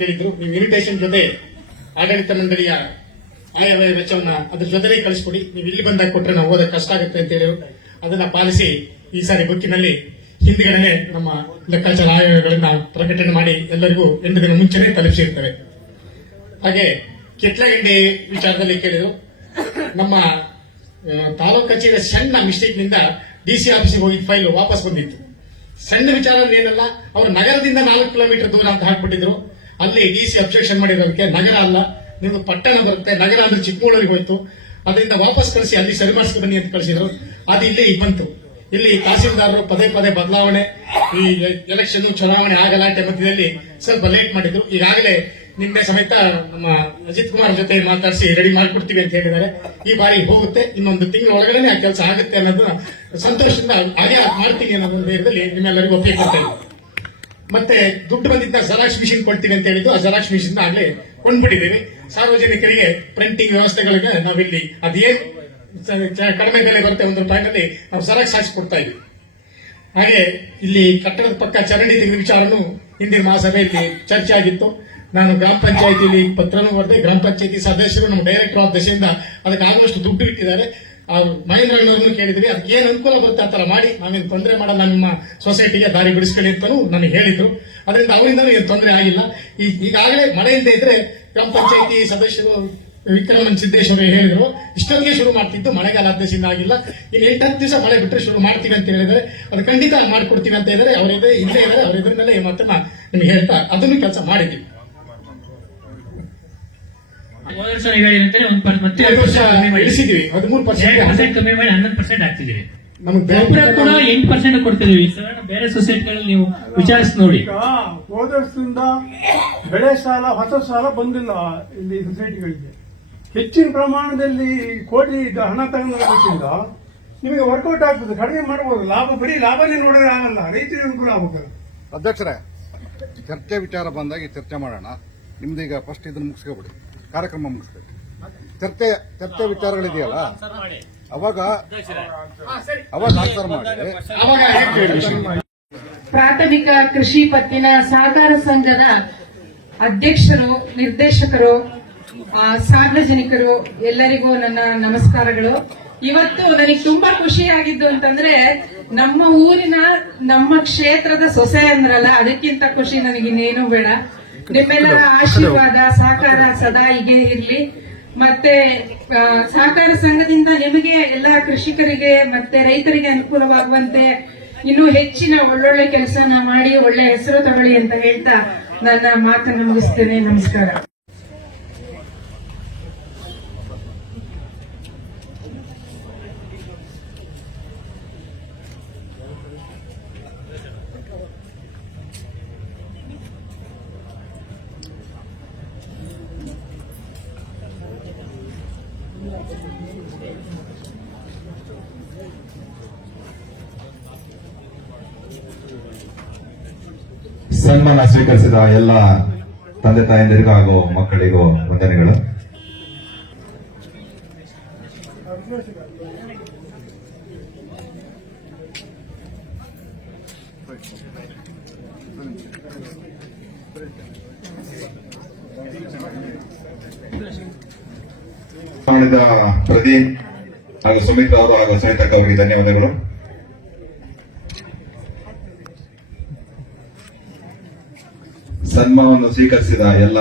ಕೇಳಿದ್ರು, ನೀವು ಇನ್ವಿಟೇಷನ್ ಜೊತೆ ಆಡಳಿತ ಮಂಡಳಿಯ ಆಯವ್ಯಯ ವೆಚ್ಚವನ್ನ ಅದ್ರ ಜೊತೆಗೆ ಕಳಿಸ್ಕೊಡಿ. ನೀವು ಇಲ್ಲಿ ಬಂದಾಗ ಕೊಟ್ಟರೆ ನಾವು ಓದಕ್ಕೆ ಕಷ್ಟ ಆಗುತ್ತೆ ಅಂತ ಹೇಳಿ ಅದನ್ನ ಪಾಲಿಸಿ ಈ ಸಾರಿ ಬುಕ್ಕಿನಲ್ಲಿ ಹಿಂದ್ಗಡೆ ನಮ್ಮ ಲೆಕ್ಕಾಚಾರ ಆಯವ್ಯಯಗಳನ್ನ ಪ್ರಕಟಣೆ ಮಾಡಿ ಎಲ್ಲರಿಗೂ ಎಂಟು ದಿನ ಮುಂಚೆನೆ ತಲುಪಿಸಿರ್ತವೆ ಹಾಗೆ ಕಿತ್ಲಗಂಡಿ ವಿಚಾರದಲ್ಲಿ ಕೇಳಿದ್ರು. ನಮ್ಮ ತಾಲೂಕು ಕಚೇರಿಯ ಸಣ್ಣ ಮಿಸ್ಟೇಕ್ನಿಂದ ಡಿ ಸಿ ಆಫೀಸಿಗೆ ಹೋಗಿದ್ದ ಫೈಲ್ ವಾಪಸ್ ಬಂದಿತ್ತು. ಸಣ್ಣ ವಿಚಾರ ಏನಲ್ಲ ಅವರು ನಗರದಿಂದ ನಾಲ್ಕು ಕಿಲೋಮೀಟರ್ ದೂರ ಅಂತ ಹಾಕ್ಬಿಟ್ಟಿದ್ರು. ಅಲ್ಲಿ ಡಿ ಸಿ ಅಬ್ಜೆಕ್ಷನ್ ಮಾಡಿರೋದಕ್ಕೆ ನಗರ ಅಲ್ಲ, ನಿಮ್ದು ಪಟ್ಟಣ ಬರುತ್ತೆ, ನಗರ ಅಂದ್ರೆ ಚಿಕ್ಕಮಗಳೂರಿಗೆ ಹೋಯ್ತು. ಅದರಿಂದ ವಾಪಸ್ ಕಳಿಸಿ, ಅಲ್ಲಿ ಸರಿ ಬನ್ನಿ ಅಂತ ಕಳಿಸಿದ್ರು. ಅದು ಇಲ್ಲಿ ಬಂತು. ಇಲ್ಲಿ ತಹಸೀಲ್ದಾರರು ಪದೇ ಪದೇ ಬದಲಾವಣೆ, ಈ ಎಲೆಕ್ಷನ್ ಚುನಾವಣೆ ಆಗಲ್ಲ ಮಧ್ಯದಲ್ಲಿ ಸ್ವಲ್ಪ ಲೇಟ್ ಮಾಡಿದ್ರು. ಈಗಾಗಲೇ ನಿನ್ನೆ ಸಮೇತ ನಮ್ಮ ಅಜಿತ್ ಕುಮಾರ್ ಜೊತೆ ಮಾತಾಡಿಸಿ ರೆಡಿ ಮಾಡಿಕೊಡ್ತೀವಿ ಅಂತ ಹೇಳಿದ್ದಾರೆ. ಈ ಬಾರಿ ಹೋಗುತ್ತೆ. ಇನ್ನೊಂದು ತಿಂಗಳ ಒಳಗಡೆ ಆ ಕೆಲಸ ಆಗುತ್ತೆ ಅನ್ನೋದು ಸಂತೋಷದಿಂದ ಹಾಗೆ ಮಾಡ್ತೀನಿ ಅನ್ನೋದು ವೇಗದಲ್ಲಿ ನಿಮ್ಮೆಲ್ಲರಿಗೂ ಒಪ್ಪಿಗೆ ಮತ್ತೆ ದುಡ್ಡು ಬಂದಿದ್ದ ಜೆರಾಕ್ಸ್ ಮಿಷಿನ್ ಕೊಡ್ತೀವಿ ಅಂತ ಹೇಳಿದ್ದು, ಆ ಜೆರಾಕ್ಸ್ ಮಿಷಿನ್ ಆಗ್ಲೇ ಕೊಂಡ್ಬಿಟ್ಟಿದ್ದೀವಿ. ಸಾರ್ವಜನಿಕರಿಗೆ ಪ್ರಿಂಟಿಂಗ್ ವ್ಯವಸ್ಥೆಗಳಿಗೆ ನಾವಿಲ್ಲಿ ಅದೇನು ಕಡಿಮೆ ಬೆಲೆ ಬರುತ್ತೆ ಒಂದು ರೂಪಾಯಿನಲ್ಲಿ ನಾವು ಜೆರಾಕ್ಸ್ ಹಾಕಿ ಕೊಡ್ತಾ ಇದ್ವಿ ಹಾಗೆ ಇಲ್ಲಿ ಕಟ್ಟಡದ ಪಕ್ಕ ಚರಂಡಿ ತೆಗೆದ ವಿಚಾರನೂ ಹಿಂದಿನ ಮಹಾಸಭೆಯಲ್ಲಿ ಚರ್ಚೆ ಆಗಿತ್ತು. ನಾನು ಗ್ರಾಮ ಪಂಚಾಯತಿಲಿ ಪತ್ರನೂ ಬರೆದೆ, ಗ್ರಾಮ ಪಂಚಾಯತಿ ಸದಸ್ಯರು ನಮ್ಮ ಡೈರೆಕ್ಟರ್ ಆಫ್ ದಶೆಯಿಂದ ಅದಕ್ಕೆ ಆಗುವಷ್ಟು ದುಡ್ಡು ಇಟ್ಟಿದ್ದಾರೆ. ಮಹೇಂದ್ರಣ್ಣವ್ರನ್ನು ಕೇಳಿದ್ವಿ. ಅದಕ್ಕೆ ಏನು ಅನುಕೂಲ ಬರುತ್ತೆ ಆ ತರ ಮಾಡಿ. ನಾವೇನು ತೊಂದರೆ ಮಾಡಲ್ಲ, ನಿಮ್ಮ ಸೊಸೈಟಿಗೆ ದಾರಿ ಬಿಡಿಸ್ಕೊಳ್ಳಿ ಅಂತಲೂ ನನಗೆ ಹೇಳಿದ್ರು. ಅದರಿಂದ ಅವರಿಂದನೂ ಏನು ತೊಂದರೆ ಆಗಿಲ್ಲ. ಈಗಾಗಲೇ ಮಳೆಯಿಂದ ಇದ್ರೆ ಗ್ರಾಮ ಪಂಚಾಯತಿ ಸದಸ್ಯರು ವಿಕ್ರಮನ್ ಸಿದ್ದೇಶ್ವರ ಹೇಳಿದ್ರು. ಇಷ್ಟೊತ್ತಿಗೆ ಶುರು ಮಾಡ್ತಿದ್ದು. ಮಳೆಗಾಲ ಆದೇಶದಿಂದ ಆಗಿಲ್ಲ. ಇನ್ನು ಎಂಟು ಹತ್ತು ದಿವಸ ಮಳೆ ಬಿಟ್ಟರೆ ಶುರು ಮಾಡ್ತೀವಿ ಅಂತ ಹೇಳಿದ್ರೆ ಅದು ಖಂಡಿತ ಮಾಡ್ಕೊಡ್ತೀವಿ ಅಂತ ಇದ್ದಾರೆ ಅವರಿದ್ರೆ ಇಲ್ಲೇ ಇದ್ದಾರೆ. ಅವ್ರ ಮೇಲೆ ಈ ನಿಮ್ಗೆ ಹೇಳ್ತಾ ಅದನ್ನು ಕೆಲಸ ಮಾಡಿದ್ವಿ. ಹೋದ ವರ್ಷ ನೀವು ಒಂದು ಪರ್- ಮತ್ತೆ ಎರಡು ವರ್ಷ ಇಳಿಸಿದ್ವಿ ಹದಿಮೂರು ಎರಡು ಪರ್ಸೆಂಟ್ ಪರ್ಸೆಂಟ್ ಕಮ್ಮಿ ಮಾಡಿ ಹನ್ನೊಂದು ಪರ್ಸೆಂಟ್ ಆಗ್ತಿದ್ದೀರಿ ನಮ್ಗೆ ಗೊಬ್ಬರ ಕೂಡ ಎಂಟು ಪರ್ಸೆಂಟ್ ಕೊಡ್ತಿದೀವಿ ಸಾಧಾರಣ ಬೇರೆ ಸೊಸೈಟಿಗಳಲ್ಲಿ ನೀವು ವಿಚಾರಿಸಿ ನೋಡಿ. ಈಗ ಹೋದ ವರ್ಷದಿಂದ ಬೆಳೆ ಸಾಲ ಹೊಸ ಸಾಲ ಬಂದಿಲ್ಲ ಇಲ್ಲಿ ಸೊಸೈಟಿಗಳಿಗೆ ಹೆಚ್ಚಿನ ಪ್ರಮಾಣದಲ್ಲಿ ಕೋಟಿ ಇದು ಹಣ ತಗೊಂಡಿರೋದ್ರಿಂದ ನಿಮಗೆ ವರ್ಕೌಟ್ ಆಗ್ತದೆ. ಕಡಿಮೆ ಮಾಡಬಹುದು ಲಾಭ ಬರೀ ಲಾಭನೇ ನೋಡಿದ್ರೆ ಆಗಲ್ಲ. ರೈತರಿಗೆ ಅನುಕೂಲ ಆಗ್ಬೇಕಲ್ಲ. ಅಧ್ಯಕ್ಷರೇ ಚರ್ಚೆ ವಿಚಾರ ಬಂದಾಗ ಈ ಚರ್ಚೆ ಮಾಡೋಣ. ನಿಮ್ದೀಗ ಈಗ ಫಸ್ಟ್ ಇದನ್ನ ಮುಗಿಸ್ಕೊಬಿಡಿ. ಕಾರ್ಯಕ್ರಮ ಮುಗಿಸ್ಬೇಕು. ಚರ್ಚೆ ಚರ್ಚೆ ವಿಚಾರಗಳಿದೆಯಲ್ಲ? ಅವಾಗ ಅವಾಗ ಆನ್ಸರ್ ಮಾಡಿ. ಪ್ರಾಥಮಿಕ ಕೃಷಿ ಪತ್ತಿನ ಸಹಕಾರ ಸಂಘದ ಅಧ್ಯಕ್ಷರು, ನಿರ್ದೇಶಕರು ಸಾರ್ವಜನಿಕರು, ಎಲ್ಲರಿಗೂ ನನ್ನ ನಮಸ್ಕಾರಗಳು. ಇವತ್ತು ನನಗೆ ತುಂಬಾ ಖುಷಿ ಆಗಿದ್ದು ಅಂತಂದ್ರೆ, ನಮ್ಮ ಊರಿನ, ನಮ್ಮ ಕ್ಷೇತ್ರದ ಸೊಸೆ ಅಂದ್ರಲ್ಲ, ಅದಕ್ಕಿಂತ ಖುಷಿ ನನಗಿನ್ನೇನು ಬೇಡ. ನಿಮ್ಮೆಲ್ಲರ ಆಶೀರ್ವಾದ ಸಹಕಾರ ಸದಾ ಹೀಗೆ ಇರಲಿ. ಮತ್ತೆ ಸಹಕಾರ ಸಂಘದಿಂದ ನಿಮಗೆ ಎಲ್ಲ ಕೃಷಿಕರಿಗೆ ಮತ್ತೆ ರೈತರಿಗೆ ಅನುಕೂಲವಾಗುವಂತೆ ಇನ್ನು ಹೆಚ್ಚಿನ ಒಳ್ಳೊಳ್ಳೆ ಕೆಲಸನ ಮಾಡಿ ಒಳ್ಳೆ ಹೆಸರು ತಗೊಳ್ಳಿ ಅಂತ ಹೇಳ್ತಾ ನನ್ನ ಮಾತನ್ನು ಮುಗಿಸ್ತೇನೆ. ನಮಸ್ಕಾರ. ಸನ್ಮಾನ ಸ್ವೀಕರಿಸಿದ ಎಲ್ಲ ತಂದೆ ತಾಯಂದಿರಿಗೂ ಹಾಗೂ ಮಕ್ಕಳಿಗೂ ವಂದನೆಗಳು. ಪ್ರದೀಪ್ ಹಾಗೂ ಸುಮಿತ್ ಅವರು ಹಾಗೂ ಸುನೀತಕ್ಕ ಅವರಿಗೆ ಧನ್ಯವಾದಗಳು. ಸನ್ಮಾನವನ್ನು ಸ್ವೀಕರಿಸಿದ ಎಲ್ಲ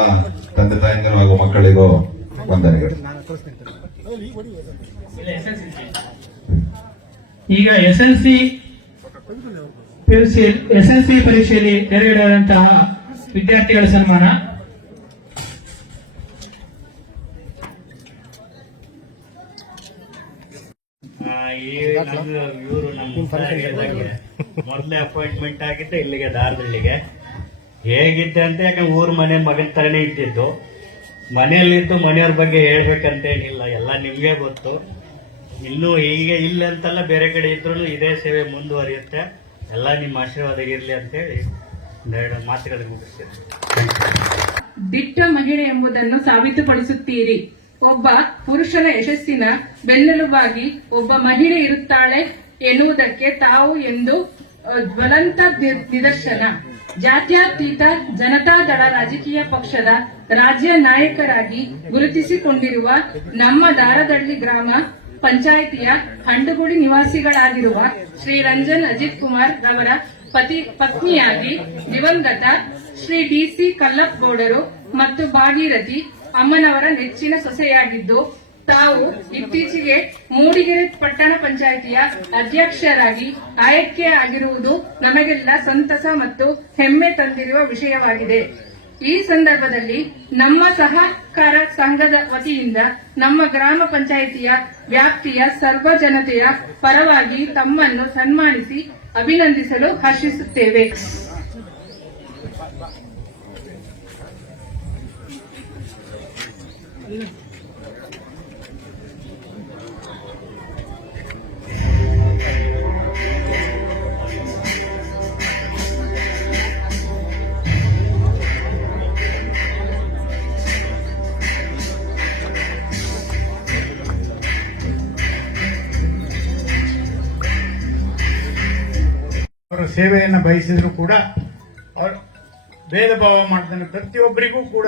ತಂದೆ ತಾಯಂದಿರು ಹಾಗೂ ಮಕ್ಕಳಿಗೂ ವಂದನೆಗಳು. ಈಗ S L C S L C ಪರೀಕ್ಷೆಯಲ್ಲಿ ತೆರೆಗಿಡದಂತಹ ವಿದ್ಯಾರ್ಥಿಗಳ ಸನ್ಮಾನ. ಇವರು ಮೊದಲೇ ಅಪಾಯಿಂಟ್ಮೆಂಟ್ ಆಗಿದ್ದೆ ಇಲ್ಲಿಗೆ ದಾರದಳ್ಳಿಗೆ ಹೇಗಿದ್ದೆ ಅಂತ ಯಾಕೆ ಊರ್ ಮನೆ ಮಗನ ತರನೇ ಇದ್ದಿದ್ದು? ಮನೆಯಲ್ಲಿದ್ದು ಮನೆಯವ್ರ ಬಗ್ಗೆ ಹೇಳ್ಬೇಕಂತೇನಿಲ್ಲ, ಎಲ್ಲ ನಿಮಗೆ ಗೊತ್ತು. ಇನ್ನೂ ಹೀಗೆ ಇಲ್ಲ ಅಂತಲ್ಲ, ಬೇರೆ ಕಡೆ ಇದ್ರೂ ಇದೇ ಸೇವೆ ಮುಂದುವರಿಯುತ್ತೆ. ಎಲ್ಲ ನಿಮ್ಮ ಆಶೀರ್ವಾದ ಇರಲಿ ಅಂತೇಳಿ ಒಂದೆರಡು ಮಾತುಗಳಿಗೆ ಮುಗಿಸ್ತೀನಿ. ದಿಟ್ಟ ಮಹಿಳೆ ಎಂಬುದನ್ನು ಸಾಬೀತುಪಡಿಸುತ್ತೀರಿ. ಒಬ್ಬ ಪುರುಷನ ಯಶಸ್ಸಿನ ಬೆನ್ನೆಲುಬಾಗಿ ಒಬ್ಬ ಮಹಿಳೆ ಇರುತ್ತಾಳೆ ಎನ್ನುವುದಕ್ಕೆ ತಾವು ಎಂದು ಜ್ವಲಂತ ನಿದರ್ಶನ. ಜಾತ್ಯತೀತ ಜನತಾದಳ ರಾಜಕೀಯ ಪಕ್ಷದ ರಾಜ್ಯ ನಾಯಕರಾಗಿ ಗುರುತಿಸಿಕೊಂಡಿರುವ ನಮ್ಮ ದಾರದಳ್ಳಿ ಗ್ರಾಮ ಪಂಚಾಯಿತಿಯ ಹಂಡುಗುಡಿ ನಿವಾಸಿಗಳಾಗಿರುವ ಶ್ರೀ ರಂಜನ್ ಅಜಿತ್ ಕುಮಾರ್ ರವರ ಪತಿ ಪತ್ನಿಯಾಗಿ ದಿವಂಗತ ಶ್ರೀ ಡಿಸಿ ಕಲ್ಲಪ್ಪಗೌಡರು ಮತ್ತು ಭಾಗೀರಥಿ ಅಮ್ಮನವರ ನೆಚ್ಚಿನ ಸೊಸೆಯಾಗಿದ್ದು ತಾವು ಇತ್ತೀಚೆಗೆ ಮೂಡಿಗೆರೆ ಪಟ್ಟಣ ಪಂಚಾಯಿತಿಯ ಅಧ್ಯಕ್ಷರಾಗಿ ಆಯ್ಕೆ ಆಗಿರುವುದು ನಮಗೆಲ್ಲ ಸಂತಸ ಮತ್ತು ಹೆಮ್ಮೆ ತಂದಿರುವ ವಿಷಯವಾಗಿದೆ. ಈ ಸಂದರ್ಭದಲ್ಲಿ ನಮ್ಮ ಸಹಕಾರ ಸಂಘದ ವತಿಯಿಂದ ನಮ್ಮ ಗ್ರಾಮ ಪಂಚಾಯಿತಿಯ ವ್ಯಾಪ್ತಿಯ ಸರ್ವ ಜನತೆಯ ಪರವಾಗಿ ತಮ್ಮನ್ನು ಸನ್ಮಾನಿಸಿ ಅಭಿನಂದಿಸಲು ಹರ್ಷಿಸುತ್ತೇವೆ. ಸೇವೆಯನ್ನು ಬಯಸಿದ್ರು ಕೂಡ ಅವರು ಭೇದ ಭಾವ ಮಾಡ್ತಾನೆ. ಪ್ರತಿಯೊಬ್ಬರಿಗೂ ಕೂಡ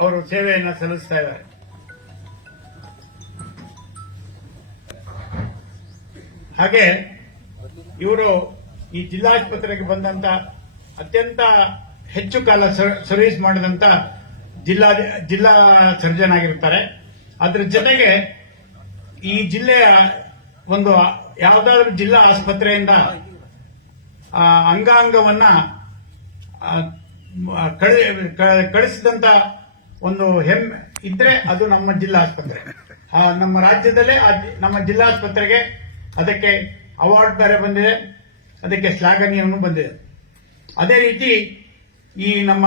ಅವರು ಸೇವೆಯನ್ನು ಸಲ್ಲಿಸ್ತಾ ಇದ್ದಾರೆ. ಹಾಗೆ ಇವರು ಈ ಜಿಲ್ಲಾಸ್ಪತ್ರೆಗೆ ಬಂದಂತ ಅತ್ಯಂತ ಹೆಚ್ಚು ಕಾಲ ಸರ್- ಸರ್ವಿಸ್ ಮಾಡಿದಂತ ಜಿಲ್ಲಾ ಜಿಲ್ಲಾ ಸರ್ಜನ್ ಆಗಿರ್ತಾರೆ. ಅದ್ರ ಜೊತೆಗೆ ಈ ಜಿಲ್ಲೆಯ ಒಂದು ಯಾವುದಾದ್ರೂ ಜಿಲ್ಲಾ ಆಸ್ಪತ್ರೆಯಿಂದ ಅಂಗಾಂಗವನ್ನ ಆ, ಕ- ಕಳಿಸಿದಂತ ಒಂದು ಹೆಮ್ಮೆ ಇದ್ರೆ ಅದು ನಮ್ಮ ಜಿಲ್ಲಾ ಆಸ್ಪತ್ರೆ. ನಮ್ಮ ರಾಜ್ಯದಲ್ಲೇ ನಮ್ಮ ಜಿಲ್ಲಾಸ್ಪತ್ರೆಗೆ ಅದಕ್ಕೆ ಅವಾರ್ಡ್ ಬೇರೆ ಬಂದಿದೆ ಅದಕ್ಕೆ ಶ್ಲಾಘನೀಯವನ್ನು ಬಂದಿದೆ. ಅದೇ ರೀತಿ ಈ ನಮ್ಮ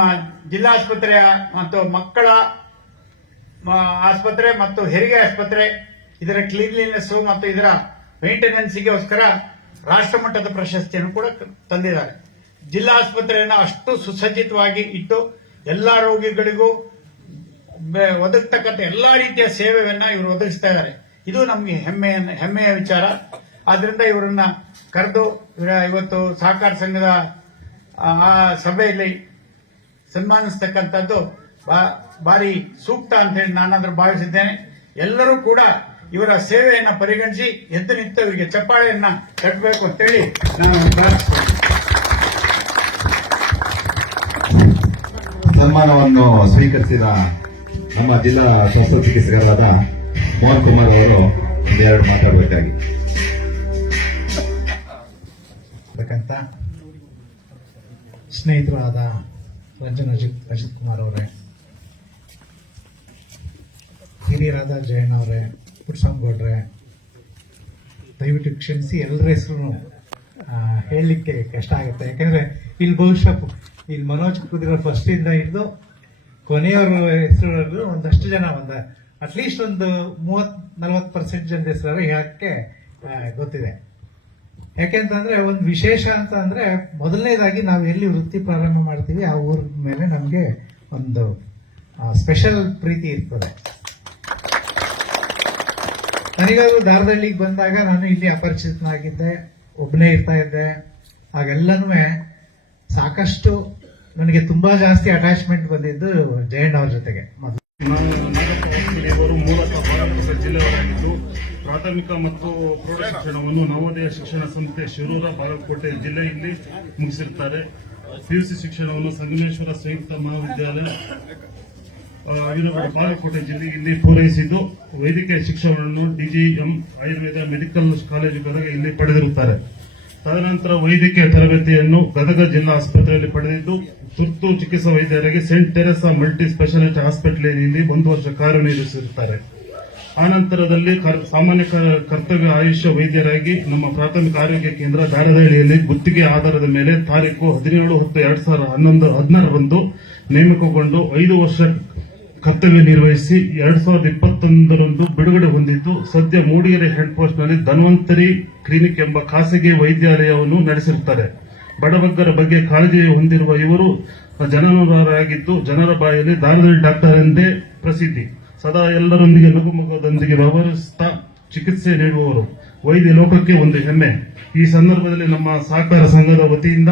ಜಿಲ್ಲಾಸ್ಪತ್ರೆಯ ಮತ್ತು ಮಕ್ಕಳ ಆಸ್ಪತ್ರೆ ಮತ್ತು ಹೆರಿಗೆ ಆಸ್ಪತ್ರೆ ಇದರ ಕ್ಲೀನ್ಲಿನೆಸ್ ಮತ್ತು ಇದರ ಮೇಂಟೆನೆನ್ಸ್ಗೋಸ್ಕರ ರಾಷ್ಟ್ರಮಟ್ಟದ ಪ್ರಶಸ್ತಿಯನ್ನು ಕೂಡ ತಂದಿದ್ದಾರೆ. ಜಿಲ್ಲಾ ಆಸ್ಪತ್ರೆಯನ್ನು ಅಷ್ಟು ಸುಸಜ್ಜಿತವಾಗಿ ಇಟ್ಟು ಎಲ್ಲಾ ರೋಗಿಗಳಿಗೂ ಒದಗತಕ್ಕಂಥ ಎಲ್ಲಾ ರೀತಿಯ ಸೇವೆಯನ್ನ ಇವರು ಒದಗಿಸ್ತಾ ಇದ್ದಾರೆ. ಇದು ನಮಗೆ ಹೆಮ್ಮೆಯ ಹೆಮ್ಮೆಯ ವಿಚಾರ. ಆದ್ರಿಂದ ಇವರನ್ನ ಕರೆದು ಇವತ್ತು ಸಹಕಾರ ಸಂಘದ, ಆ ಸಭೆಯಲ್ಲಿ ಸನ್ಮಾನಿಸ್ತಕ್ಕಂಥದ್ದು ಬಾರಿ ಸೂಕ್ತ ಅಂತ ಹೇಳಿ ನಾನಾದ್ರೂ ಭಾವಿಸಿದ್ದೇನೆ. ಎಲ್ಲರೂ ಕೂಡ ಇವರ ಸೇವೆಯನ್ನು ಪರಿಗಣಿಸಿ ಎದ್ದು ನಿಂತವರಿಗೆ ಚಪ್ಪಾಳೆಯನ್ನ ಕಟ್ಟಬೇಕು ಅಂತೇಳಿ ನಾನು ಪ್ರಾರ್ಥಿಸ್ತೇನೆ. ಸನ್ಮಾನವನ್ನು ಸ್ವೀಕರಿಸಿದ ನಮ್ಮ ಜಿಲ್ಲಾ ಶಸ್ತ್ರಚಿಕಿತ್ಸಕರಾದ ಮೋಹನ್ ಕುಮಾರ್ ಅವರು ಎರಡು ಮಾತಾಡಬೇಕಾಗಿ ಸ್ನೇಹಿತರಾದ ರಂಜನ್ ಅಜಿತ್ ಅಜಿತ್ ಕುಮಾರ್ ಅವರೇ ಹಿರಿಯರಾದ ಜಯಣ್ಣ ಅವರೇ ಪುಟ್ಸ್ವಾಮಿಗೌಡ್ರೆ ದಯವಿಟ್ಟು ಕ್ಷಮಿಸಿ ಎಲ್ಲರ ಹೆಸರು ಹೇಳಲಿಕ್ಕೆ ಕಷ್ಟ ಆಗುತ್ತೆ. ಯಾಕೆಂದರೆ ಇಲ್ಲಿ ಬಹುಶಃ ಇಲ್ಲಿ ಮನೋಜ್ ಕುದಿರೋ ಫಸ್ಟಿಂದ ಹಿಡಿದು ಕೊನೆಯವ್ರ ಹೆಸರು ಒಂದಷ್ಟು ಜನ ಬಂದ ಅಟ್ಲೀಸ್ಟ್ ಒಂದು ಮೂವತ್ತು, ನಲವತ್ತು ಪರ್ಸೆಂಟ್ ಜನದ ಹೆಸರು ಯಾಕೆ ಗೊತ್ತಿದೆ. ಯಾಕೆಂತಂದರೆ ಒಂದು ವಿಶೇಷ ಅಂತ ಅಂದರೆ ಮೊದಲನೇದಾಗಿ ನಾವು ಎಲ್ಲಿ ವೃತ್ತಿ ಪ್ರಾರಂಭ ಮಾಡ್ತೀವಿ ಆ ಊರ ಮೇಲೆ ನಮಗೆ ಒಂದು ಸ್ಪೆಷಲ್ ಪ್ರೀತಿ ಇರ್ತದೆ. ನನಗಾದ್ರು ದಾರದಳ್ಳಿಗೆ ಬಂದಾಗ ನಾನು ಇಲ್ಲಿ ಅಪರಿಚಿತನಾಗಿದ್ದೆ ಒಬ್ಬನೇ ಇರ್ತಾ ಇದ್ದೆ. ಹಾಗೆಲ್ಲನೂ ಸಾಕಷ್ಟು ನನಗೆ ತುಂಬಾ ಜಾಸ್ತಿ ಅಟ್ಯಾಚ್ಮೆಂಟ್ ಬಂದಿದ್ದು ಜಯಣ್ಣ ಅವ್ರ ಜೊತೆಗೆ. ಇವರು ಮೂಲತಃ ಜಿಲ್ಲೆಯವರಾಗಿದ್ದು, ಪ್ರಾಥಮಿಕ ಮತ್ತು ಪ್ರೌಢ ಶಿಕ್ಷಣವನ್ನು ನವೋದಯ ಶಿಕ್ಷಣ ಸಂಸ್ಥೆ ಶಿರೂರ, ಬಾಗಲಕೋಟೆ ಜಿಲ್ಲೆಯಲ್ಲಿ ಮುಗಿಸಿರುತ್ತಾರೆ ಪಿಯುಸಿ ಶಿಕ್ಷಣವನ್ನು ಸಂಗಮೇಶ್ವರ ಸಂಯುಕ್ತ ಮಹಾವಿದ್ಯಾಲಯ ಬಾಗಲಕೋಟೆ ಜಿಲ್ಲೆಗೆ ಇಲ್ಲಿ ಪೂರೈಸಿದ್ದು ವೈದ್ಯಕೀಯ ಶಿಕ್ಷಣವನ್ನು DGM Ayurveda Medical College Gadag ಇಲ್ಲಿ ಪಡೆದಿರುತ್ತಾರೆ. ತದನಂತರ ವೈದ್ಯಕೀಯ ತರಬೇತಿಯನ್ನು ಗದಗ ಜಿಲ್ಲಾ ಆಸ್ಪತ್ರೆಯಲ್ಲಿ ಪಡೆದಿದ್ದು, ತುರ್ತು ಚಿಕಿತ್ಸಾ ವೈದ್ಯರಾಗಿ Saint Teresa multi speciality hospital ಒಂದು ವರ್ಷ ಕಾರ್ಯನಿರ್ವಹಿಸಿರುತ್ತಾರೆ ಆನಂತರದಲ್ಲಿ ಸಾಮಾನ್ಯ ಕರ್ತವ್ಯ ಆಯುಷ್ಯ ವೈದ್ಯರಾಗಿ ನಮ್ಮ ಪ್ರಾಥಮಿಕ ಆರೋಗ್ಯ ಕೇಂದ್ರ ದಾರದಹಳ್ಳಿಯಲ್ಲಿ ಗುತ್ತಿಗೆ ಆಧಾರದ ಮೇಲೆ ತಾರೀಕು ಹದಿನೇಳು ಹತ್ತು ಎರಡ್ ಸಾವಿರದ ಹನ್ನೊಂದು ಹದಿನಾರರಂದು ನೇಮಕಗೊಂಡು ಐದು ವರ್ಷ ಕರ್ತವ್ಯ ನಿರ್ವಹಿಸಿ ಎರಡ್ ಸಾವಿರದ ಇಪ್ಪತ್ತೊಂದರಂದು ಬಿಡುಗಡೆ ಹೊಂದಿದ್ದು, ಸದ್ಯ ಮೂಡಿಗೆರೆ ಹೆಡ್ ಪೋಸ್ಟ್ನಲ್ಲಿ ಧನ್ವಂತರಿ ಕ್ಲಿನಿಕ್ ಎಂಬ ಖಾಸಗಿ ವೈದ್ಯಾಲಯವನ್ನು ನಡೆಸಿರುತ್ತಾರೆ. ಬಡಬಗ್ಗರ ಬಗ್ಗೆ ಕಾಳಜಿ ಹೊಂದಿರುವ ಇವರು ಜನನರಾಗಿದ್ದು ಜನರ ಬಾಯಲ್ಲಿ ದಾರದಲ್ಲಿ ಡಾಕ್ಟರ್ ಎಂದೇ ಪ್ರಸಿದ್ಧಿ. ಸದಾ ಎಲ್ಲರೊಂದಿಗೆ ನಗುಮುಖದೊಂದಿಗೆ ವ್ಯವಹರಿಸುತ್ತಾ ಚಿಕಿತ್ಸೆ ನೀಡುವವರು. ವೈದ್ಯ ಲೋಕಕ್ಕೆ ಒಂದು ಹೆಮ್ಮೆ. ಈ ಸಂದರ್ಭದಲ್ಲಿ ನಮ್ಮ ಸಹಕಾರ ಸಂಘದ ವತಿಯಿಂದ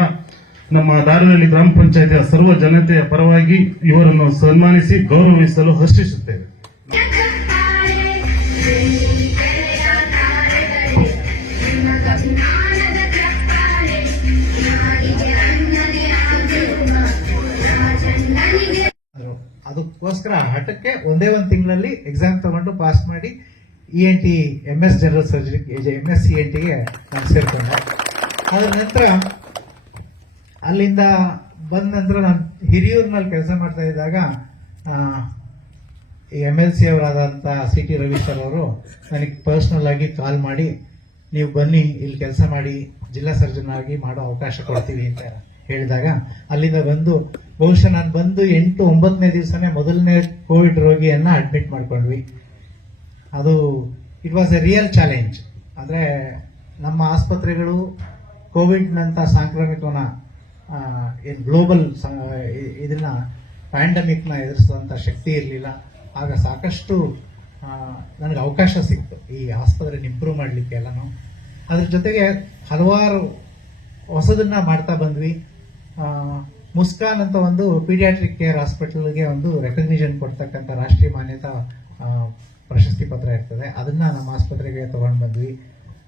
ನಮ್ಮ ದಾರಿನಲ್ಲಿ ಗ್ರಾಮ ಪಂಚಾಯತಿಯ ಸರ್ವ ಜನತೆಯ ಪರವಾಗಿ ಇವರನ್ನು ಸನ್ಮಾನಿಸಿ ಗೌರವಿಸಲು ಹರ್ಷಿಸುತ್ತೇವೆ. ಅದಕ್ಕೋಸ್ಕರ ಹಠಕ್ಕೆ ಒಂದೇ ಒಂದು ತಿಂಗಳಲ್ಲಿ ಎಕ್ಸಾಮ್ ತಗೊಂಡು ಪಾಸ್ ಮಾಡಿ E N T M S general surgery M S C N ಟಿಗೆ ನಾನು ಸೇರ್ಕೊಂಡೆ ಅದರ ನಂತರ ಅಲ್ಲಿಂದ ಬಂದ ನಂತರ ನಾನು ಹಿರಿಯೂರಿನಲ್ಲಿ ಕೆಲಸ ಮಾಡ್ತಾ ಇದ್ದಾಗ ಎಂ ಎಲ್ ಸಿ ಅವರಾದಂಥ ಸಿ ಟಿ ರವಿ ಸರ್ ಅವರು ನನಗೆ ಪರ್ಸ್ನಲ್ ಆಗಿ ಕಾಲ್ ಮಾಡಿ, ನೀವು ಬನ್ನಿ, ಇಲ್ಲಿ ಕೆಲಸ ಮಾಡಿ, ಜಿಲ್ಲಾ ಸರ್ಜನ್ ಆಗಿ ಮಾಡೋ ಅವಕಾಶ ಕೊಡ್ತೀವಿ ಅಂತ ಹೇಳಿದಾಗ, ಅಲ್ಲಿಂದ ಬಂದು ಬಹುಶಃ ನಾನು ಬಂದು ಎಂಟು, ಒಂಬತ್ತನೇ ದಿವಸನೇ ಮೊದಲನೇ ಕೋವಿಡ್ ರೋಗಿಯನ್ನು ಅಡ್ಮಿಟ್ ಮಾಡ್ಕೊಂಡ್ವಿ. ಅದು it was a real challenge ಅಂದರೆ ನಮ್ಮ ಆಸ್ಪತ್ರೆಗಳು ಕೋವಿಡ್ನಂಥ ಸಾಂಕ್ರಾಮಿಕವನ್ನ ಏನು ಗ್ಲೋಬಲ್ ಇದನ್ನ ಪ್ಯಾಂಡಮಿಕ್ನ ಎದುರಿಸುವಂಥ ಶಕ್ತಿ ಇರಲಿಲ್ಲ. ಆಗ ಸಾಕಷ್ಟು ನನಗೆ ಅವಕಾಶ ಸಿಕ್ತು. ಈ ಆಸ್ಪತ್ರೆನ ಇಂಪ್ರೂವ್ ಮಾಡಲಿಕ್ಕೆ ಎಲ್ಲನೂ. ಅದ್ರ ಜೊತೆಗೆ ಹಲವಾರು ಹೊಸದನ್ನ ಮಾಡ್ತಾ ಬಂದ್ವಿ. ಮುಸ್ಕಾನ್ ಅಂತ ಒಂದು ಪೀಡಿಯಾಟ್ರಿಕ್ ಕೇರ್ ಹಾಸ್ಪಿಟಲ್ಗೆ ಒಂದು ರೆಕಗ್ನಿಷನ್ ಕೊಡ್ತಕ್ಕಂಥ ರಾಷ್ಟ್ರೀಯ ಮಾನ್ಯತಾ ಪ್ರಶಸ್ತಿ ಪತ್ರ ಇರ್ತದೆ. ಅದನ್ನ ನಮ್ಮ ಆಸ್ಪತ್ರೆಗೆ ತಗೊಂಡು ಬಂದ್ವಿ.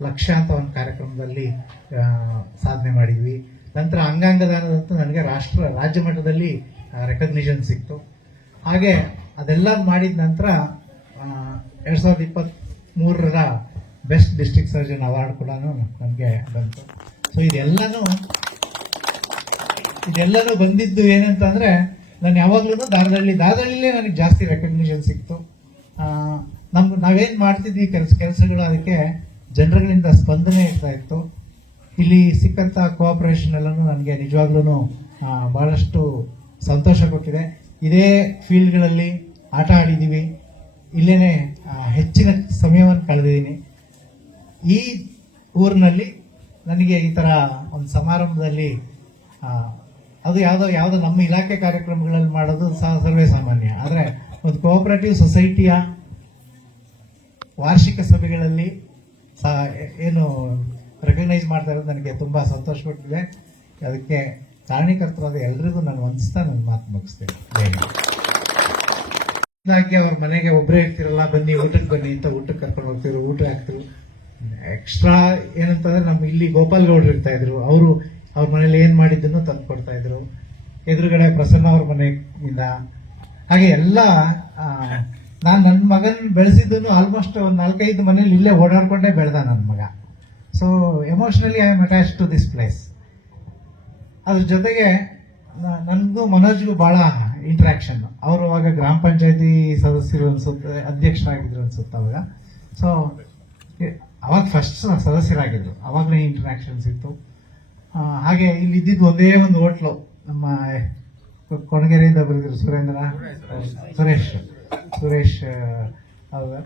ಲಕ್ಷ ಅಂತ ಒಂದು ಕಾರ್ಯಕ್ರಮದಲ್ಲಿ ಸಾಧನೆ ಮಾಡಿದ್ವಿ. ನಂತರ ಅಂಗಾಂಗ ದಾನದಂತೂ ನನಗೆ ರಾಷ್ಟ್ರ ರಾಜ್ಯ ಮಟ್ಟದಲ್ಲಿ ರೆಕಗ್ನಿಷನ್ ಸಿಕ್ತು. ಹಾಗೆ ಅದೆಲ್ಲ ಮಾಡಿದ ನಂತರ ಎರಡು ಸಾವಿರದ ಇಪ್ಪತ್ತ್ಮೂರರ ಬೆಸ್ಟ್ ಡಿಸ್ಟ್ರಿಕ್ಟ್ ಸರ್ಜನ್ ಅವಾರ್ಡ್ ಕೂಡ ನನಗೆ ಬಂತು. ಸೊ ಇದೆಲ್ಲನೂ ಇದೆಲ್ಲನೂ ಬಂದಿದ್ದು ಏನಂತಂದರೆ, ನಾನು ಯಾವಾಗ್ಲೂ ದಾರದಳ್ಳಿ, ದಾರದಳ್ಳಿಲೇ ನನಗೆ ಜಾಸ್ತಿ ರೆಕಗ್ನಿಷನ್ ಸಿಕ್ತು. ನಮ್ಗೆ ನಾವೇನು ನಾವೇನ್ ಮಾಡ್ತಿದ್ವಿ, ಕೆಲಸ, ಕೆಲಸಗಳು ಅದಕ್ಕೆ ಜನರುಗಳಿಂದ ಸ್ಪಂದನೆ ಇರ್ತಾ ಇತ್ತು. ಇಲ್ಲಿ ಸಿಕ್ಕಂತ ಕೋಆಪರೇಷನ್ ಎಲ್ಲನೂ ನನಗೆ ನಿಜವಾಗ್ಲೂ ಬಹಳಷ್ಟು ಸಂತೋಷ ಕೊಟ್ಟಿದೆ. ಇದೇ ಫೀಲ್ಡ್ಗಳಲ್ಲಿ ಆಟ ಆಡಿದ್ದೀವಿ ಇಲ್ಲೇ ಹೆಚ್ಚಿನ ಸಮಯವನ್ನು ಕಳೆದಿದ್ದೀನಿ. ಈ ಊರಿನಲ್ಲಿ ನನಗೆ ಈ ಥರ ಒಂದು ಸಮಾರಂಭದಲ್ಲಿ ಅದು ಯಾವುದೋ ಯಾವುದೋ ನಮ್ಮ ಇಲಾಖೆ ಕಾರ್ಯಕ್ರಮಗಳಲ್ಲಿ ಮಾಡೋದು ಸಹ ಸರ್ವೇ ಸಾಮಾನ್ಯ. ಆದರೆ ಒಂದು ಕೋಆಪರೇಟಿವ್ ಸೊಸೈಟಿಯ ವಾರ್ಷಿಕ ಸಭೆಗಳಲ್ಲಿ ಸಹ, ಏನು ರೆಕಗ್ನೈಸ್ ಮಾಡ್ತಾ ಇರೋದು ನನಗೆ ತುಂಬಾ ಸಂತೋಷ ಕೊಟ್ಟಿದೆ. ಅದಕ್ಕೆ ಕಾರಣೀಕರ್ತರಾದ ಎಲ್ರಿಗೂ ನಾನು ವಂದಿಸ್ತಾ ನನ್ನ ಮಾತು ಮುಗಿಸ್ತೇನೆ. ಹಾಗೆ ಅವ್ರ ಮನೆಗೆ ಒಬ್ಬರೇ ಇರ್ತಿರಲ್ಲ, ಬನ್ನಿ, ಊಟಕ್ಕೆ ಬನ್ನಿ ಅಂತ ಊಟಕ್ಕೆ ಕರ್ಕೊಂಡು ಹೋಗ್ತಿದ್ರು, ಊಟ ಹಾಕ್ತಿರು ಎಕ್ಸ್ಟ್ರಾ ಏನಂತಂದ್ರೆ ನಮ್ಮ ಇಲ್ಲಿ ಗೋಪಾಲ್ ಗೌಡ್ರು ಇರ್ತಾ ಇದ್ರು. ಅವರು ಅವ್ರ ಮನೇಲಿ ಏನು ಮಾಡಿದ್ದನ್ನು ತಂದು ಕೊಡ್ತಾ ಇದ್ರು. ಎದುರುಗಡೆ ಪ್ರಸನ್ನ ಅವ್ರ ಮನೆಯಿಂದ. ಹಾಗೆ ಎಲ್ಲ ನಾನು ನನ್ನ ಮಗನ್ ಬೆಳೆಸಿದ್ದನ್ನು ಆಲ್ಮೋಸ್ಟ್ ಒಂದು ನಾಲ್ಕೈದು ಮನೇಲಿ ಇಲ್ಲೇ ಓಡಾಡ್ಕೊಂಡೇ ಬೆಳೆದ ನನ್ನ ಮಗ. So emotionally I am attach to this place ಅದ್ರ ಜೊತೆಗೆ ನನಗೂ ಮನೋಜ್ಗೂ ಭಾಳ ಇಂಟ್ರಾಕ್ಷನ್ ಅವರು ಅವಾಗ ಗ್ರಾಮ ಪಂಚಾಯತಿ ಸದಸ್ಯರು ಅನ್ಸುತ್ತೆ ಅಧ್ಯಕ್ಷರಾಗಿದ್ರು ಅನ್ಸುತ್ತೆ ಅವಾಗ. ಸೊ ಅವಾಗ ಫಸ್ಟ್ ಸದಸ್ಯರಾಗಿದ್ರು. ಅವಾಗಲೇ ಇಂಟ್ರ್ಯಾಕ್ಷನ್ಸ್ ಇತ್ತು. ಹಾಗೆ ಇಲ್ಲಿ ಇದ್ದಿದ್ದು ಒಂದೇ ಒಂದು ಹೋಟ್ಲು. ನಮ್ಮ ಕೊಣಗೆರೆಯಿಂದ ಬರೆದಿದ್ರು ಸುರೇಂದ್ರ ಸುರೇಶ್. ಸುರೇಶ್ ಹೌದಾ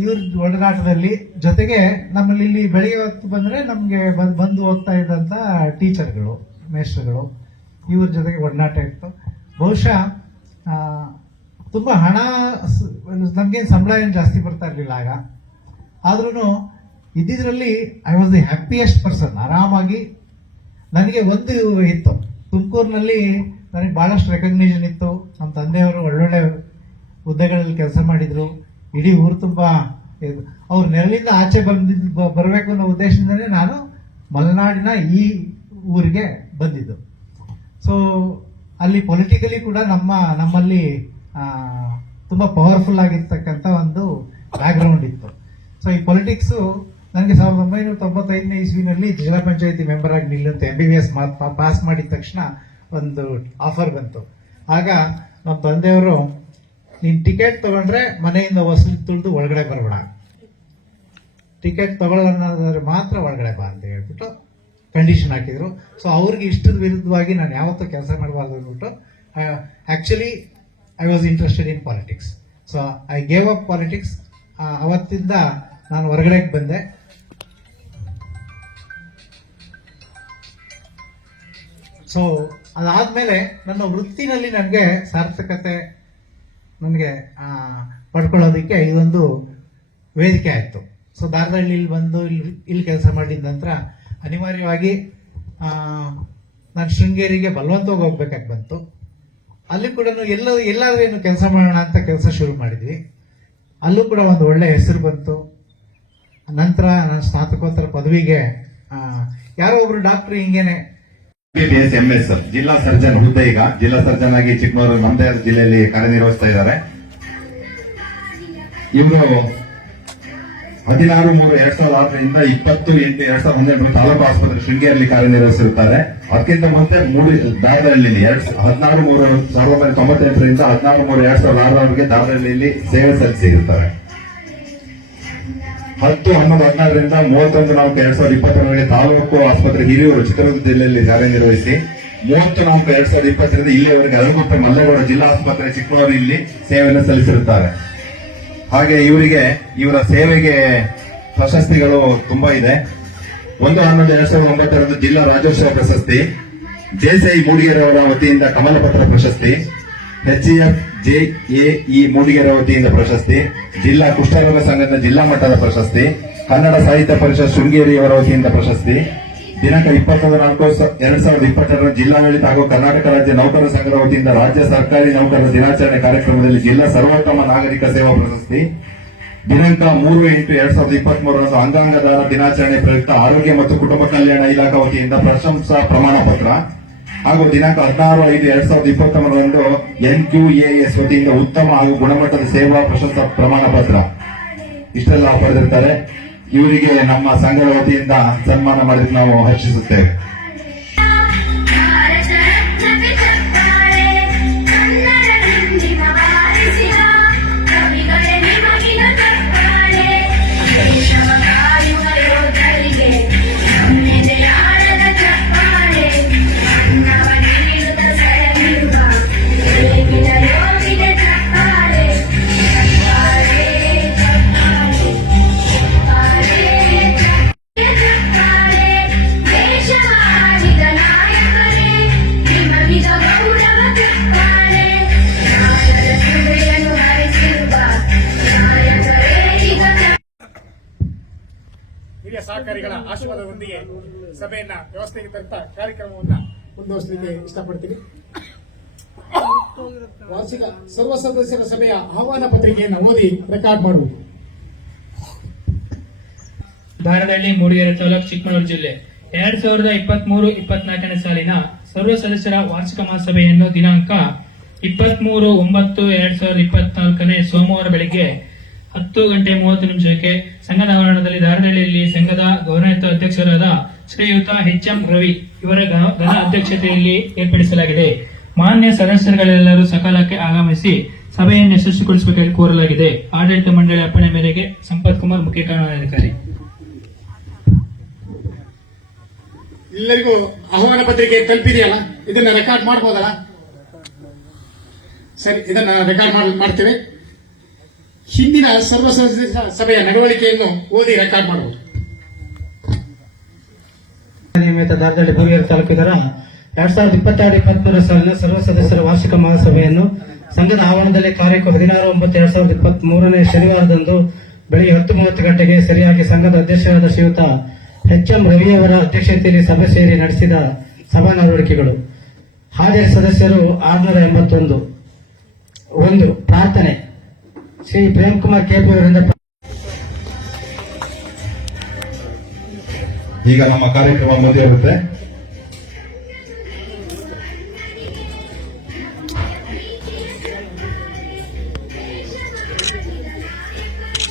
ಇವ್ರ ಒಡನಾಟದಲ್ಲಿ ಜೊತೆಗೆ ನಮ್ಮಲ್ಲಿ ಇಲ್ಲಿ ಬೆಳಿಗ್ಗೆ ಹೊತ್ತು ಬಂದ್ರೆ ನಮಗೆ ಬಂದ್- ಬಂದು ಹೋಗ್ತಾ ಇದ್ದಂತ ಟೀಚರ್ಗಳು ಮೇಸ್ಟ್ರುಗಳು ಇವ್ರ ಜೊತೆಗೆ ಒಡನಾಟ ಇತ್ತು. ಬಹುಶಃ ತುಂಬ ತುಂಬಾ ಹಣ ನಮಗೇನು ಸಂಬಳ ಏನು ಜಾಸ್ತಿ ಬರ್ತಾ ಇರಲಿಲ್ಲ ಆಗ. ಆದ್ರೂ ಇದ್ದಿದ್ರಲ್ಲಿ I was the happiest person ಆರಾಮಾಗಿ. ನನಗೆ ಒಂದು ಇತ್ತು. ತುಮಕೂರಿನಲ್ಲಿ ನನಗೆ ಭಾಳಷ್ಟು ರೆಕಗ್ನಿಷನ್ ಇತ್ತು. ನಮ್ಮ ತಂದೆಯವರು ಒಳ್ಳೊಳ್ಳೆ ಹುದ್ದೆಗಳಲ್ಲಿ ಕೆಲಸ ಮಾಡಿದ್ರು. ಇಡೀ ಊರು ತುಂಬಾ ಇದು- ಅವ್ರ ನೆರಳಿಂದ ಆಚೆ ಬಂದಿದ್ದು ಬರಬೇಕು ಅನ್ನೋ ಉದ್ದೇಶದಿಂದಲೇ ನಾನು ಮಲೆನಾಡಿನ ಈ ಊರಿಗೆ ಬಂದಿದ್ದು. ಸೊ ಅಲ್ಲಿ ಪೊಲಿಟಿಕಲಿ ಕೂಡ ನಮ್ಮ, ನಮ್ಮಲ್ಲಿ ತುಂಬ ಪವರ್ಫುಲ್ ಆಗಿರ್ತಕ್ಕಂಥ ಒಂದು ಬ್ಯಾಕ್ಗ್ರೌಂಡ್ ಇತ್ತು. ಸೊ ಈ ಪೊಲಿಟಿಕ್ಸು ನನಗೆ ಸಾವಿರದ ಒಂಬೈನೂರ ತೊಂಬತ್ತೈದನೇ ಇಸ್ವಿನಲ್ಲಿ ಜಿಲ್ಲಾ ಪಂಚಾಯತಿ ಮೆಂಬರ್ ಆಗಿ ನಿಲ್ಲುತ್ತೆ M B B S pass ಮಾಡಿದ ತಕ್ಷಣ ಒಂದು ಆಫರ್ ಬಂತು. ಆಗ ನಮ್ಮ ತಂದೆಯವರು ನೀನ್ ಟಿಕೆಟ್ ತಗೊಂಡ್ರೆ ಮನೆಯಿಂದ ವಸೂಲಿ ತುಳಿದು ಒಳಗಡೆ ಬರಬೇಡ. ಟಿಕೆಟ್ ತಗೊಳ್ಳೋದಾದ್ರೆ ಮಾತ್ರ ಒಳಗಡೆ ಬಾ ಅಂತ ಹೇಳ್ಬಿಟ್ಟು ಕಂಡೀಷನ್ ಹಾಕಿದ್ರು. ಸೊ ಅವ್ರಿಗೆ ಇಷ್ಟದ ವಿರುದ್ಧವಾಗಿ ನಾನು ಯಾವತ್ತೂ ಕೆಲಸ ಮಾಡಬಾರ್ದು ಅಂದ್ಬಿಟ್ಟು actually I was interested in politics so I gave up politics ಅವತ್ತಿಂದ ನಾನು ಹೊರಗಡೆಗೆ ಬಂದೆ. ಸೊ ಅದಾದ್ಮೇಲೆ ನನ್ನ ವೃತ್ತಿನಲ್ಲಿ ನನಗೆ ಸಾರ್ಥಕತೆ ನನಗೆ ಪಡ್ಕೊಳ್ಳೋದಕ್ಕೆ ಇದೊಂದು ವೇದಿಕೆ ಆಯಿತು. ಸೊ ದಾರದಳ್ಳಿ ಇಲ್ಲಿ ಬಂದು ಇಲ್ಲಿ ಇಲ್ಲಿ ಕೆಲಸ ಮಾಡಿದ ನಂತರ ಅನಿವಾರ್ಯವಾಗಿ ನಾನು ಶೃಂಗೇರಿಗೆ ಬಲವಂತವಾಗಿ ಹೋಗ್ಬೇಕಾಗಿ ಬಂತು. ಅಲ್ಲಿ ಕೂಡ ಎಲ್ಲ, ಎಲ್ಲಾದ್ರೂ ಏನು ಕೆಲಸ ಮಾಡೋಣ ಅಂತ ಕೆಲಸ ಶುರು ಮಾಡಿದ್ವಿ. ಅಲ್ಲೂ ಕೂಡ ಒಂದು ಒಳ್ಳೆ ಹೆಸರು ಬಂತು. ನಂತರ ನಾನು ಸ್ನಾತಕೋತ್ತರ ಪದವಿಗೆ ಯಾರೋ ಒಬ್ರು ಡಾಕ್ಟ್ರು ಹಿಂಗೇನೆ ಬಿಬಿಎಸ್ ಎಂಎಸ್ ಜಿಲ್ಲಾ ಸರ್ಜನ್ ಹುದ್ದೆ ಈಗ ಜಿಲ್ಲಾ ಸರ್ಜನ್ ಆಗಿ ಚಿಕ್ಕಮಗಳೂರು ನಮ್ಮದೇ ಜಿಲ್ಲೆಯಲ್ಲಿ ಕಾರ್ಯನಿರ್ವಹಿಸ್ತಾ ಇದ್ದಾರೆ. ಇವರು ಹದಿನಾರು ಮೂರು ಎರಡ್ ಸಾವಿರದ ಆರರಿಂದ ಇಪ್ಪತ್ತು ಎಂಟು ಎರಡ್ ಸಾವಿರದ ಹನ್ನೆರಡು ತಾಲೂಕು ಆಸ್ಪತ್ರೆ ಶೃಂಗೇರಿಯಲ್ಲಿ ಕಾರ್ಯನಿರ್ವಹಿಸಿರುತ್ತಾರೆ. ಅದಕ್ಕಿಂತ ಮುಂಚೆ ಮೂರು ದಾವರಹಳ್ಳಿಯಲ್ಲಿ ಎರಡ್ ಹದಿನಾರು ಮೂರು ಸಾವಿರದ ಒಂಬೈನೂರ ತೊಂಬತ್ತೆಂಟರಿಂದ ಹದಿನಾರು ಮೂರು ಎರಡ್ ಸಾವಿರದ ಆರರವರೆಗೆ ದಾವಣಹಳ್ಳಿಯಲ್ಲಿ ಸೇವೆ ಸಲ್ಲಿಸಿರುತ್ತಾರೆ. ಹತ್ತು ಹನ್ನೊಂದು ಹದಿನಾರರಿಂದ ಮೂವತ್ತೊಂದು ನಾಲ್ಕು ಎರಡ್ ಸಾವಿರದ ಇಪ್ಪತ್ತರವರೆಗೆ ತಾಲೂಕು ಆಸ್ಪತ್ರೆ ಹಿರಿಯೂರು ಚಿತ್ರದುರ್ಗ ಜಿಲ್ಲೆಯಲ್ಲಿ ಕಾರ್ಯನಿರ್ವಹಿಸಿ ಮೂವತ್ತು ನಾಲ್ಕು ಎರಡ್ ಸಾವಿರದ ಇಪ್ಪತ್ತರಿಂದ ಇಲ್ಲಿಯವರೆಗೆ ಅರಗುಪ್ಪೆ ಮಲ್ಲೇಗೌಡ ಜಿಲ್ಲಾ ಆಸ್ಪತ್ರೆ ಚಿಕ್ಕಮಗಳೂರು ಇಲ್ಲಿ ಸೇವೆಯನ್ನು ಸಲ್ಲಿಸಿರುತ್ತಾರೆ. ಹಾಗೆ ಇವರಿಗೆ ಇವರ ಸೇವೆಗೆ ಪ್ರಶಸ್ತಿಗಳು ತುಂಬಾ ಇದೆ. ಒಂದು ಹನ್ನೊಂದು ಎರಡ್ ಸಾವಿರದ ಒಂಬತ್ತರಂದು ಜಿಲ್ಲಾ ರಾಜ್ಯೋತ್ಸವ ಪ್ರಶಸ್ತಿ ಜೆಸಿಐ ಮೂಡಿಗೆರೆಯವರ ವತಿಯಿಂದ ಕಮಲಪತ್ರ ಪ್ರಶಸ್ತಿ ಎಚ್ಇಎಫ್ ಜೆಎಇ ಮೂಡಿಗೆರೆ ವತಿಯಿಂದ ಪ್ರಶಸ್ತಿ, ಜಿಲ್ಲಾ ಕುಷ್ಠರೋಗ ಸಂಘದ ಜಿಲ್ಲಾ ಮಟ್ಟದ ಪ್ರಶಸ್ತಿ, ಕನ್ನಡ ಸಾಹಿತ್ಯ ಪರಿಷತ್ ಶೃಂಗೇರಿಯವರ ವತಿಯಿಂದ ಪ್ರಶಸ್ತಿ. ದಿನಾಂಕ ಇಪ್ಪತ್ತೊಂದು ನಾಲ್ಕು ಎರಡ್ ಸಾವಿರದ ಇಪ್ಪತ್ತೆರಡರ ಜಿಲ್ಲಾಡಳಿತ ಹಾಗೂ ಕರ್ನಾಟಕ ರಾಜ್ಯ ನೌಕರ ಸಂಘದ ವತಿಯಿಂದ ರಾಜ್ಯ ಸರ್ಕಾರಿ ನೌಕರರ ದಿನಾಚರಣೆ ಕಾರ್ಯಕ್ರಮದಲ್ಲಿ ಜಿಲ್ಲಾ ಸರ್ವೋತ್ತಮ ನಾಗರಿಕ ಸೇವಾ ಪ್ರಶಸ್ತಿ. ದಿನಾಂಕ ಮೂರು ಎಂಟು ಎರಡ್ ಸಾವಿರದ ಇಪ್ಪತ್ತ್ ಮೂರರಂದು ದಿನಾಚರಣೆ ಪ್ರಯುಕ್ತ ಆರೋಗ್ಯ ಮತ್ತು ಕುಟುಂಬ ಕಲ್ಯಾಣ ಇಲಾಖಾ ವತಿಯಿಂದ ಪ್ರಶಂಸಾ ಪ್ರಮಾಣ ಪತ್ರ ಹಾಗೂ ದಿನಾಂಕ ಹದಿನಾರು ಐದು ಎರಡ್ ಸಾವಿರದ ಇಪ್ಪತ್ತೊಂದರಂದು ಎಸ್ ವತಿಯಿಂದ ಉತ್ತಮ ಹಾಗೂ ಗುಣಮಟ್ಟದ ಸೇವಾ ಪ್ರಶಸ್ತ ಪ್ರಮಾಣ ಪತ್ರ. ಇಷ್ಟೆಲ್ಲ ಪಡೆದಿರ್ತಾರೆ. ಇವರಿಗೆ ನಮ್ಮ ಸಂಘದ ವತಿಯಿಂದ ಸನ್ಮಾನ ಮಾಡಿದ್ದು ನಾವು ಹರ್ಷಿಸುತ್ತೇವೆ. ಮುಂದುವರಿಸಲಿಕ್ಕೆ ಇಷ್ಟಪಡ್ತೀನಿ. ವಾರ್ಷಿಕ ಸರ್ವ ಸದಸ್ಯರ ಸಭೆಯ ಆಹ್ವಾನ ಪತ್ರಿಕೆಯನ್ನು ಓದಿ ರೆಕಾರ್ಡ್ ಮಾಡುವುದು. ಧಾರವಾಡಹಳ್ಳಿ ಮೂಡಿಗೆರೆ ತಾಲೂಕು ಚಿಕ್ಕಮಗಳೂರು ಜಿಲ್ಲೆ. ಎರಡ್ ಸಾವಿರದ ಇಪ್ಪತ್ತ್ ಮೂರು ಇಪ್ಪತ್ನಾಲ್ಕನೇ ಸಾಲಿನ ಸರ್ವ ಸದಸ್ಯರ ವಾರ್ಷಿಕ ಮಹಾಸಭೆಯನ್ನು ದಿನಾಂಕ ಇಪ್ಪತ್ಮೂರು ಒಂಬತ್ತು ಎರಡ್ ಸಾವಿರದ ಇಪ್ಪತ್ನಾಲ್ಕನೇ ಸೋಮವಾರ ಬೆಳಿಗ್ಗೆ ಹತ್ತು ಗಂಟೆ ಮೂವತ್ತು ನಿಮಿಷಕ್ಕೆ ಸಂಘದ ಆವರಣದಲ್ಲಿ ಧಾರವಾಡಹಳ್ಳಿಯಲ್ಲಿ ಸಂಘದ ಗೌರವಯುತ ಅಧ್ಯಕ್ಷರಾದ ಶ್ರೀಯುತ ಎಚ್ ಎಂ ರವಿ ಇವರ ಘನ ಅಧ್ಯಕ್ಷತೆಯಲ್ಲಿ ಏರ್ಪಡಿಸಲಾಗಿದೆ. ಮಾನ್ಯ ಸದಸ್ಯರುಗಳೆಲ್ಲರೂ ಸಕಾಲಕ್ಕೆ ಆಗಮಿಸಿ ಸಭೆಯನ್ನು ಯಶಸ್ವಿಗೊಳಿಸಬೇಕಾಗಿ ಕೋರಲಾಗಿದೆ. ಆಡಳಿತ ಮಂಡಳಿ ಅಪ್ಪಣೆ ಮೇರೆಗೆ ಸಂಪತ್ ಕುಮಾರ್ ಮುಖ್ಯ ಕಾರಣಾಧಿಕಾರಿ ಎಲ್ಲರಿಗೂ ಆಹ್ವಾನ ಪತ್ರಿಕೆ ತಲುಪಿದೆಯಲ್ಲ? ಇದನ್ನ ರೆಕಾರ್ಡ್ ಮಾಡಬಹುದಲ್ಲ ಸರಿ, ಇದನ್ನ ರೆಕಾರ್ಡ್ ಮಾಡಿ, ಮಾಡ್ತೇವೆ. ಹಿಂದಿನ ಸರ್ವ ಸದಸ್ಯ ಸಭೆಯ ನಡವಳಿಕೆಯನ್ನು ಓದಿ ರೆಕಾರ್ಡ್ ಮಾಡಬಹುದು ನಿಯಮಿತ ದಾರದಲ್ಲಿ ಬಗೆಹರಿ ತಾಲೂಕಿದರ ಎರಡ್ ಸಾವಿರದ ಇಪ್ಪತ್ತೆರಡು, ಇಪ್ಪತ್ಮೂರು ಸಾಲಿನ ಸರ್ವ ಸದಸ್ಯರ ವಾರ್ಷಿಕ ಮಹಾಸಭೆಯನ್ನು ಸಂಘದ ಆವರಣದಲ್ಲಿ ಕಾರ್ಯಕ್ಕೆ ಹದಿನಾರು, ಒಂಬತ್ತು, ಎರಡ್ ಸಾವಿರದ ಇಪ್ಪತ್ತ್ ಮೂರನೇ ಶನಿವಾರದಂದು ಬೆಳಿಗ್ಗೆ ಹತ್ತು ಮೂವತ್ತು ಗಂಟೆಗೆ ಸರಿಯಾಗಿ ಸಂಘದ ಅಧ್ಯಕ್ಷರಾದ ಶ್ರೀಯುತ ಎಚ್ ಎಂ ರವಿಯವರ ಅಧ್ಯಕ್ಷತೆಯಲ್ಲಿ ಸಭೆ ಸೇರಿ ನಡೆಸಿದ ಸಭಾ ನಡವಳಿಕೆಗಳು. ಹಾಜರ ಸದಸ್ಯರು ಆರುನೂರ ಎಂಬತ್ತೊಂದು. ಒಂದು ಪ್ರಾರ್ಥನೆ. ಶ್ರೀ ಪ್ರೇಮ್ಕುಮಾರ್ ಕೆಪಿ ಅವರಿಂದ ಈಗ ನಮ್ಮ ಕಾರ್ಯಕ್ರಮ ಮುಂದುವರುತ್ತೆ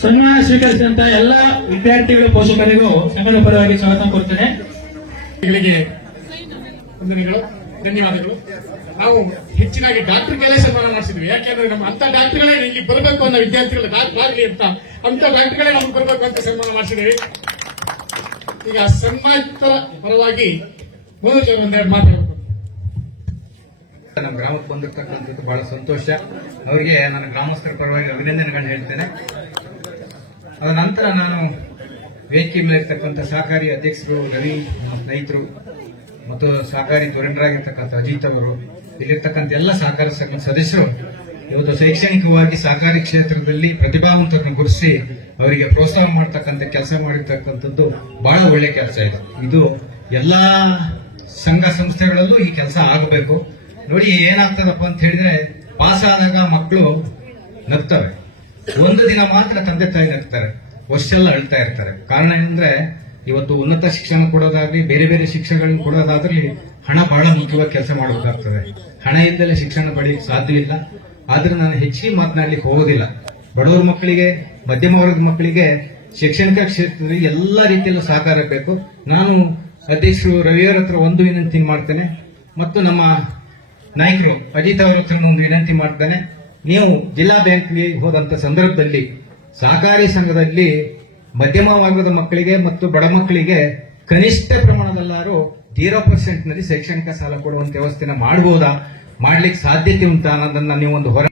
ಸನ್ಮಾನ ಸ್ವೀಕರಿಸಿದಂತ ಎಲ್ಲ ವಿದ್ಯಾರ್ಥಿಗಳ, ಪೋಷಕರಿಗೂ ಸಂಘದ ಪರವಾಗಿ ಸ್ವಾಗತ ಕೊಡ್ತೇನೆ ಧನ್ಯವಾದಗಳು. ನಾವು ಹೆಚ್ಚಿನಾಗಿ ಡಾಕ್ಟರ್ಗಳೇ ಸನ್ಮಾನ ಮಾಡಿಸಿದ್ವಿ. ಯಾಕೆಂದ್ರೆ ನಮ್ಮ ಅಂತ ಡಾಕ್ಟರ್ಗಳೇ ಇಲ್ಲಿ ಬರಬೇಕು ಅನ್ನೋ ವಿದ್ಯಾರ್ಥಿಗಳು ಡಾಕ್ಟರ್ ಅಂತ. ಅಂತ ಡಾಕ್ಟರ್ಗಳೇ ನಮ್ಗೆ ಬರಬೇಕು ಅಂತ ಸನ್ಮಾನ ಮಾಡಿಸಿದ್ದೀವಿ. ಈಗ ಸನ್ಮಾನಿತರ ಪರವಾಗಿ ಒಂದೆರಡು ನಮ್ಮ ಗ್ರಾಮಕ್ಕೆ ಬಂದಿರತಕ್ಕಂಥದ್ದು ಬಹಳ ಸಂತೋಷ. ಅವರಿಗೆ ನನ್ನ ಗ್ರಾಮಸ್ಥರ ಪರವಾಗಿ ಅಭಿನಂದನೆಗಳನ್ನು ಹೇಳ್ತೇನೆ. ಅದ ನಂತರ ನಾನು ವೇದಿಕೆ ಮೇಲೆ ಇರ್ತಕ್ಕಂಥ ಸಹಕಾರಿ ಅಧ್ಯಕ್ಷರು ರವಿ ಸ್ನೇಹಿತರು ಮತ್ತು ಸಹಕಾರಿ ಧೋರಣರಾಗಿರ್ತಕ್ಕಂಥ ಅಜಿತ್ ಅವರು, ಇಲ್ಲಿರ್ತಕ್ಕಂಥ ಎಲ್ಲ ಸಹಕಾರ ಸಂಘದ ಸದಸ್ಯರು ಇವತ್ತು ಶೈಕ್ಷಣಿಕವಾಗಿ ಸಹಕಾರಿ ಕ್ಷೇತ್ರದಲ್ಲಿ ಪ್ರತಿಭಾವಂತರನ್ನು ಗುರುತಿಸಿ ಅವರಿಗೆ ಪ್ರೋತ್ಸಾಹ ಮಾಡ್ತಕ್ಕಂಥ ಕೆಲಸ ಮಾಡಿರ್ತಕ್ಕಂಥದ್ದು ಬಹಳ ಒಳ್ಳೆ ಕೆಲಸ ಇದು. ಇದು ಎಲ್ಲ ಸಂಘ ಸಂಸ್ಥೆಗಳಲ್ಲೂ ಈ ಕೆಲಸ ಆಗಬೇಕು. ನೋಡಿ ಏನಾಗ್ತದಪ್ಪ ಅಂತ ಹೇಳಿದ್ರೆ ಪಾಸ್ ಆದಾಗ ಮಕ್ಕಳು ನಗ್ತವೆ ಒಂದು ದಿನ ಮಾತ್ರ ತಂದೆ ತಾಯಿ ನಗ್ತಾರೆ. ವರ್ಷೆಲ್ಲ ಅಳ್ತಾ ಇರ್ತಾರೆ. ಕಾರಣ ಏನಂದ್ರೆ ಇವತ್ತು ಉನ್ನತ ಶಿಕ್ಷಣ ಕೊಡೋದಾಗ್ಲಿ, ಬೇರೆ ಬೇರೆ ಶಿಕ್ಷಣಗಳನ್ನು ಕೊಡೋದಾದ್ರಲ್ಲಿ ಹಣ ಬಹಳ ಮುಖ್ಯವಾಗಿ ಕೆಲಸ ಮಾಡಬೇಕಾಗ್ತದೆ. ಹಣ ಇಲ್ಲದೆ ಶಿಕ್ಷಣ ಪಡೆಯಕ್ಕೆ ಇಲ್ಲ. ಆದ್ರೆ ನಾನು ಹೆಚ್ಚಿಗೆ ಮಾತನಾಡ್ಲಿಕ್ಕೆ ಹೋಗೋದಿಲ್ಲ. ಬಡವರ ಮಕ್ಕಳಿಗೆ, ಮಧ್ಯಮ ವರ್ಗದ ಮಕ್ಕಳಿಗೆ ಶೈಕ್ಷಣಿಕ ಕ್ಷೇತ್ರದಲ್ಲಿ ಎಲ್ಲ ರೀತಿಯಲ್ಲೂ ಸಹಕಾರ ಬೇಕು. ನಾನು ಅಧ್ಯಕ್ಷರು ರವಿಯವರ ಹತ್ರ ಒಂದು ವಿನಂತಿ ಮಾಡ್ತೇನೆ. ಮತ್ತು ನಮ್ಮ ನಾಯಕರು ಅಜಿತ್ ಅವರ ಹತ್ರ ಒಂದು ವಿನಂತಿ ಮಾಡ್ತೇನೆ. ನೀವು ಜಿಲ್ಲಾ ಬ್ಯಾಂಕ್ಗೆ ಹೋದಂಥ ಸಂದರ್ಭದಲ್ಲಿ ಸಹಕಾರಿ ಸಂಘದಲ್ಲಿ ಮಧ್ಯಮ ವರ್ಗದ ಮಕ್ಕಳಿಗೆ ಮತ್ತು ಬಡ ಮಕ್ಕಳಿಗೆ ಕನಿಷ್ಠ ಪ್ರಮಾಣದಲ್ಲಾರು ಜೀರೋ ಪರ್ಸೆಂಟ್ನಲ್ಲಿ ಶೈಕ್ಷಣಿಕ ಸಾಲ ಕೊಡುವಂತ ವ್ಯವಸ್ಥೆನ ಮಾಡಬಹುದಾ ಮಾಡ್ಲಿಕ್ಕೆ ಸಾಧ್ಯತೆ ಉಂಟಾ ಅನ್ನೋದನ್ನು ನೀವು ಒಂದು ಹೊರ